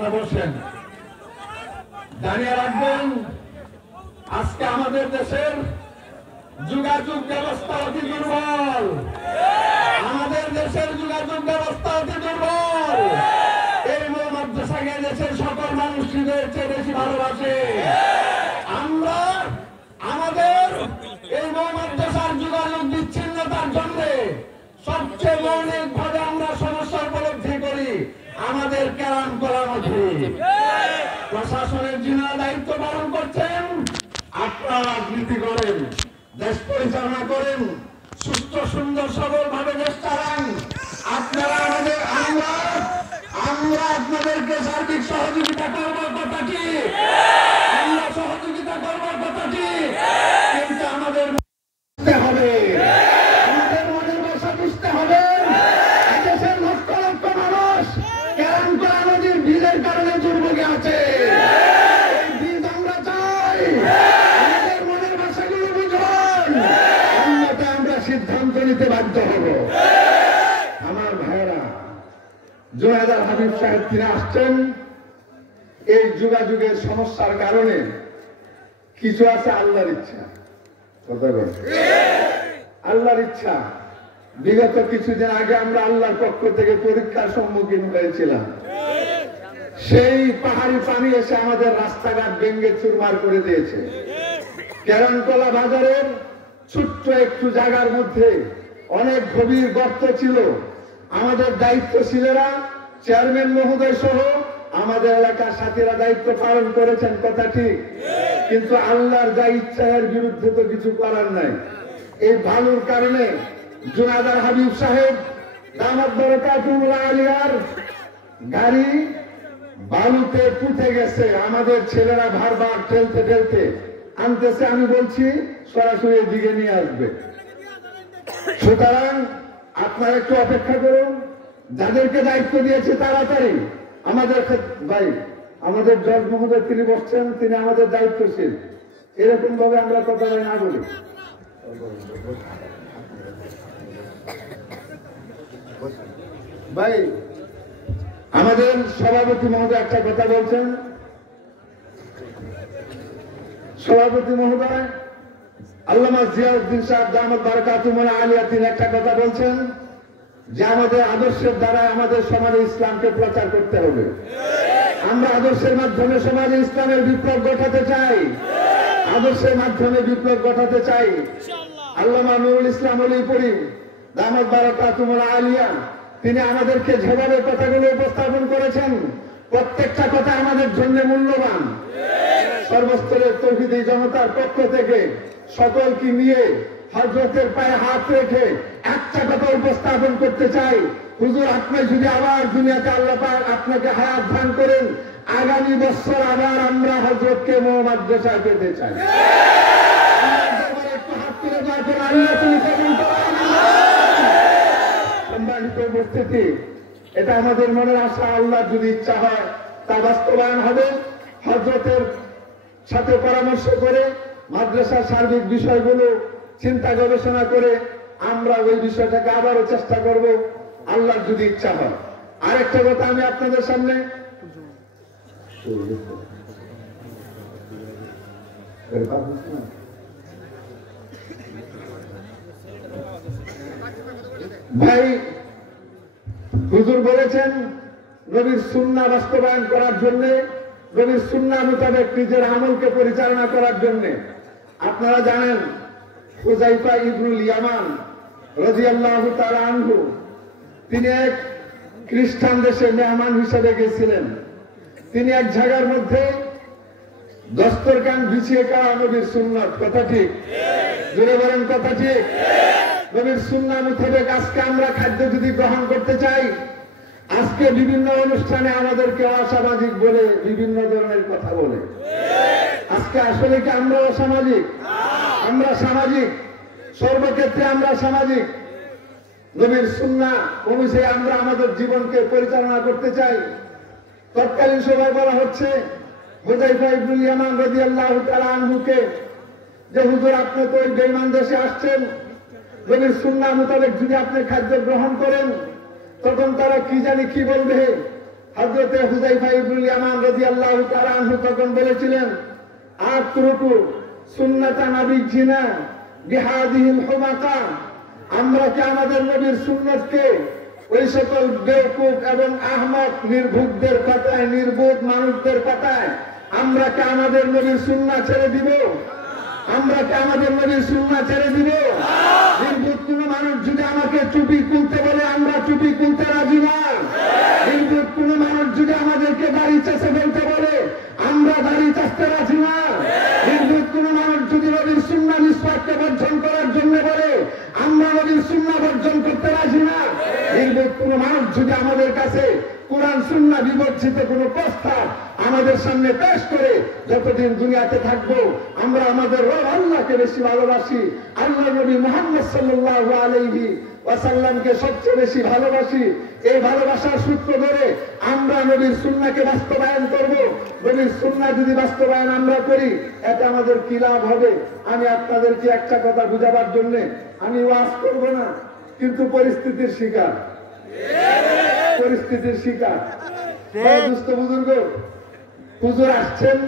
আপনারা বসেন। জানিয়ে রাখবেন আজকে আমাদের দেশের যোগাযোগ ব্যবস্থা অতি দুর্বল। আমাদের দেশের যোগাযোগ ব্যবস্থা অতি দুর্বল। এই মাদ্রাসাকে দেশের সকল মানুষদের চেয়ে বেশি ভালোবাসে। আমরা আমাদের এই মাদ্রাসার যোগাযোগ বিচ্ছিন্নতার জন্য সবচেয়ে মৌলিক ভাবে আমরা সমস্যা উপলব্ধি করি আমাদের কেরাম করানো ঠিক। প্রশাসনের যিনি দায়িত্ব পালন করছেন, আপনারা রাজনীতি করেন, দেশ পরিচালনা করেন, সুস্থ সুন্দর সবল ভাবে দেশ চালান। আপনারা আমরা আপনাদেরকে সার্বিক সহযোগিতা করবার কথা কি, আমরা সহযোগিতা করবার কথা কি, কিন্তু আমাদের বুঝতে হবে, আমাদের মনের ভাষা বুঝতে হবে। এদেশের লক্ষ লক্ষ মানুষ কেরাম করা নদীর ভিড়ের কারণে দুর্ভোগে আছে। এই ভিড় আমরা চাই, আমাদের মনের ভাষাগুলো বুঝুন, অন্যথায় আমরা সিদ্ধান্ত নিতে বাধ্য হব। আমার ভাইরা, জুনায়দ হাবিব সাহেব তিনি আসছেন এই যোগাযোগের সমস্যার কারণে। কিছু আছে আল্লাহর ইচ্ছা, কথা বলেন আল্লাহর ইচ্ছা। বিগত কিছুদিন আগে আমরা আল্লাহর পক্ষ থেকে পরীক্ষার সম্মুখীন হয়েছিলাম। সেই পাহাড়ি পানি এসে আমাদের রাস্তাঘাট ভেঙে চুরমার করে দিয়েছে। কেরানকলা বাজারের ছোট্ট একটু জায়গার মধ্যে অনেক গভীর গর্ত ছিল। আমাদের দায়িত্বশীলেরা, চেয়ারম্যান মহোদয় সহ আমাদের এলাকার সাথীরা দায়িত্ব পালন করেছেন, কথা ঠিক। কিন্তু আল্লাহর যা ইচ্ছা এর বিরুদ্ধে তো কিছু করার নাই। এই ভালোর কারণে জুনায়দ হাবিব সাহেব দামাত বরকাতুল্লাহ আলিয়ার গাড়ি বালুতে পুঁতে গেছে। আমাদের ছেলেরা বারবার ঠেলতে ঠেলতে আনতেছে। আমি বলছি সরাসরি দিকে নিয়ে আসবে। সুতরাং আপনারা একটু অপেক্ষা করুন, যাদেরকে দায়িত্ব দিয়েছে তাড়াতাড়ি। আমাদের ভাই, আমাদের জজ মহোদয় তিনি বসছেন, তিনি আমাদের দায়িত্বশীল। এরকম ভাবে আমরা কথা না বলি। ভাই, আমাদের সভাপতি মহোদয় একটা কথা বলছেন। সভাপতি মহোদয় আল্লামা জিয়াউদ্দিন সাহেব দামাত বারাকাতুহুল আলিয়া তিনি একটা কথা বলছেন যে আমাদের আদর্শের দ্বারা আমাদের সমাজে ইসলামকে প্রচার করতে হবে। আমরা আদর্শের মাধ্যমে সমাজে ইসলামের বিপ্লব ঘটাতে চাই, আদর্শের মাধ্যমে বিপ্লব ঘটাতে চাই। আল্লামা নুরুল ইসলাম অলিপুরি দামাত বারাকাতুহুল আলিয়া তিনি আমাদেরকে যেভাবে কথাগুলো উপস্থাপন করেছেন, প্রত্যেকটা কথা আমাদের জন্য মূল্যবান। সর্বস্তরের তৌহিদি জনতার পক্ষ থেকে সকলকে নিয়ে হযরতের পায়ে হাত রেখে একটা কথা উপস্থাপন করতে চাই। হুজুর, আপনি যদি আবার দুনিয়াতে আল্লাহ পাক আপনাকে হায়াত দান করেন, আগামী বছর আবার আমরা হযরতকে মাদ্রাসায় পেতে চাই। একটু হাত তুলে দেওয়ার পর আল্লাহ তুমি কবুল করেন। সম্মানিত উপস্থিতি, এটা আমাদের মনের আশা। আল্লাহ যদি ইচ্ছা হয় তা বাস্তবায়ন হবে। হযরতের সাথে পরামর্শ করে মাদ্রাসার সার্বিক বিষয়গুলো চিন্তা গবেষণা করে আমরা ওই বিষয়টাকে আবারও চেষ্টা করব, আল্লাহর যদি ইচ্ছা হয়। আরেকটা কথা আমি আপনাদের সামনে ভাই, হুজুর বলেছেন নবীর সুন্নাহ বাস্তবায়ন করার জন্য, নবীর সুন্নাহ মোতাবেক নিজের আমলকে পরিচালনা করার জন্য। আপনারা জানেন হুযায়ফা ইবনুল ইয়ামান রাদিয়াল্লাহু তাআলা আনহু তিনি এক খ্রিস্টান দেশে মেহমান হিসেবে গেছিলেন। তিনি এক জায়গার মধ্যে দস্তরখান বিছিয়ে খাওয়া নবীর সুন্নাত, কথা ঠিক? জোরে বলেন কথা ঠিক? নবীর সুন্নাহ মোতাবেক আজকে আমরা খাদ্য যদি গ্রহণ করতে চাই, আজকে বিভিন্ন অনুষ্ঠানে আমাদেরকে অসামাজিক বলে বিভিন্ন ধরনের কথা বলে। আজকে আসলে কি আমরা অসামাজিক? আমরা সামাজিক, সর্বক্ষেত্রে আমরা সামাজিক। নবীর সুন্নাহ অনুযায়ী আমরা আমাদের জীবনকে পরিচালনা করতে চাই। তৎকালীন সময় বলা হচ্ছে হুযায়ফা ইবনুল ইয়ামান রাদিয়াল্লাহু তাআলা আনহুকে যে হুজুর, আপনি তো ওই বেঈমান দেশে আসছেন, নবীর সুন্নাহ মোতাবেক যদি আপনি খাদ্য গ্রহণ করেন তখন তারা কি জানি কি বলবে। হযরত হুযায়ফা ইবনুল ইয়ামান রাদিয়াল্লাহু তাআলা আনহু তখন বলেছিলেন, আতরুকু সুন্নাতা নাবিয়িনা বিহাদিহিল হুমাকা, আমরা কি আমাদের নবীর সুন্নতকে ওই সকল বেওকুফ এবং আহমক নির্বুদ্ধদের কথায়, নির্বোধ মানুষদের কথায় আমরা কি আমাদের নবীর সুন্নাহ ছেড়ে দিব? আমরা কি আমাদের নবীর সুন্নাহ ছেড়ে দিব? নির্বোধ কোন মানুষ যদি আমাকে টুপি খুলতে বলে আমরা টুপি খুলতে রাজি না। নির্বোধ কোন মানুষ যদি আমাদেরকে দাড়ি চেঁচে ফেলতে বলে আমরা দাড়ি চাচতে রাজি না। নির্বোধ কোন মানুষ যদি নবীর সুন্নাহ নিষ্পাতকে বর্জন করার জন্য বলে আমরা নবীর সুন্নাহ বর্জন করতে রাজি না। নির্বোধ কোন মানুষ যদি আমাদের কাছে কোরআন সুন্নাহ বিবর্জিত কোন প্রস্তাব আমাদের সামনে পেশ করে যতদিন দুনিয়াতে থাকবো আমরা আমাদের রব আল্লাহকে বেশি ভালোবাসি, আল্লাহ নবী মুহাম্মদ সাল্লাল্লাহু আলাইহি ওয়াসাল্লামকে সবচেয়ে বেশি ভালোবাসি, এই ভালোবাসার সূত্র ধরে আমরা নবীর সুন্নাহকে বাস্তবায়ন করব। নবীর সুন্নাহ যদি বাস্তবায়ন আমরা করি এটা আমাদের কি লাভ হবে? আমি আপনাদেরকে একটা কথা বুঝাবার জন্য আমি ওয়াজ করব না, কিন্তু পরিস্থিতির শিকার, পরিস্থিতির শিকার। দুস্থ বুজুর্গ হুজুর আসছেন,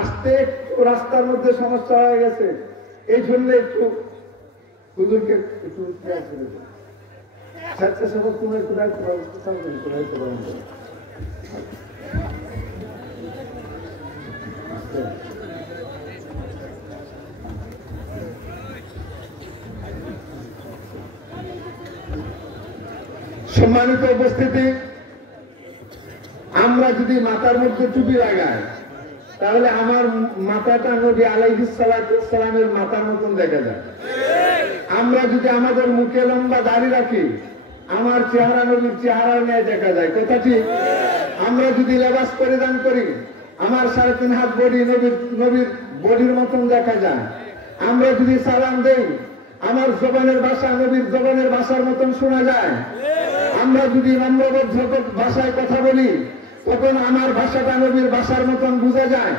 আসতে একটু রাস্তার মধ্যে সমস্যা হয়ে গেছে, এই জন্য একটু হুজুরকে একটু স্বেচ্ছাসেবক কোনো একটু সম্মানিত উপস্থিতি, আমরা যদি মাথার মধ্যে টুপি লাগাই তাহলে আমার মাথাটা নবী আলাইহিস সালাতু ওয়াস সালামের মাথার মতন দেখা যায়। আমরা যদি আমাদের মুখে লম্বা দাড়ি রাখি আমার চেহারা নবীর চেহারার ন্যায় দেখা যায়, কথা ঠিক? আমরা যদি লেবাস পরিধান করি আমার 3.5 হাত বডি নবীর বডির মতন দেখা যায়। আমরা যদি সালাম দেই আমার জবানের ভাষা নবীর জবানের ভাষার মতন শোনা যায়। আমরা যদি নম্রভদ্র ভাষায় কথা বলি তখন আমার ভাষাটা নবীর ভাষার মতন বোঝা যায়।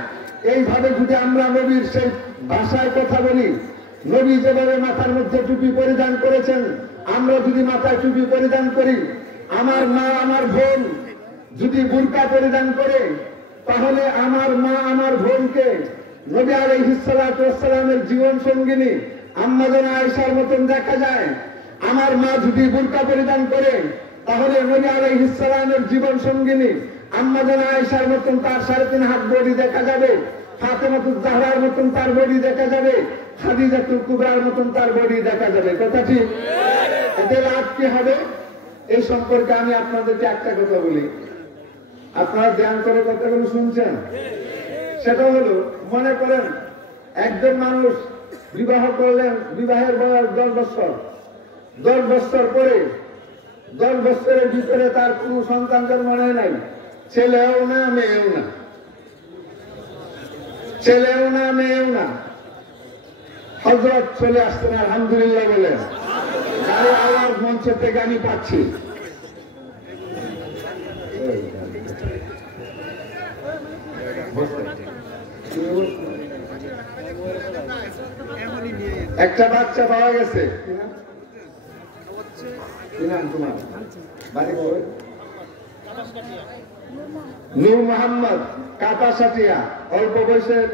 এইভাবে যদি আমরা নবীর সেই ভাষায় কথা বলি, নবী যেভাবে মাথার মধ্যে টুপি পরিধান করেছেন আমরা যদি মাথায় টুপি পরিধান করি, আমার মা আমার বোন যদি বুরকা পরিধান করে তাহলে আমার মা আমার বোনকে নবী আলাইহিস সালাতু ওয়াস সালামের জীবন সঙ্গিনী আম্মা জান আয়েশার মতন দেখা যায়। আমার মা যদি বুরকা পরিধান করে তাহলে নবী আলাইহিস সালামের জীবন সঙ্গিনী আম্মা জান আয়েশার মতন তার 3.5 হাত বডি দেখা যাবে, ফাতেমাতুজ জাহরার মতন তার বডি দেখা যাবে, খাদিজাতুল কুবরার মতন তার বডি দেখা যাবে, কথা ঠিক? এতে লাভ কি হবে? এই সম্পর্কে আমি আপনাদেরকে একটা কথা বলি, আপনারা ধ্যান করে কথাগুলো শুনছেন। সেটা হলো, মনে করেন একজন মানুষ বিবাহ করলেন, বিবাহের বয়স 10 বছর, 10 বছর পরে 10 বছরের ভিতরে তার কোনো সন্তান জন্ম নেয় নাই, ছেলেও না মেয়েও না, ছেলেও না মেয়েও না। হযরত চলে আসছেন, আলহামদুলিল্লাহ বলেন। গাড়ি আওয়াজ মঞ্চ থেকে আমি পাচ্ছি। একটা বাচ্চা পাওয়া গেছে, তোমার বাড়ি কই? নূর মোহাম্মদ, কাপাসাটিয়া, অল্প বয়সের,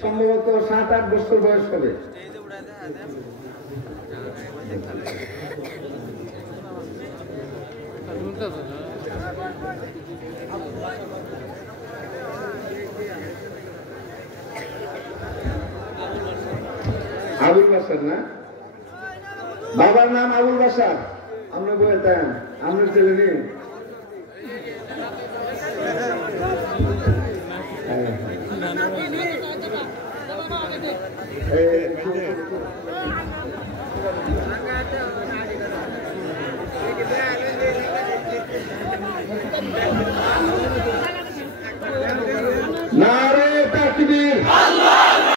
সম্ভবত 7-8 বছর বয়স হবে। আবুল বাসার না, বাবার নাম আবুল বাসার। আমরা বলতেন আমরা ছেলে নেই,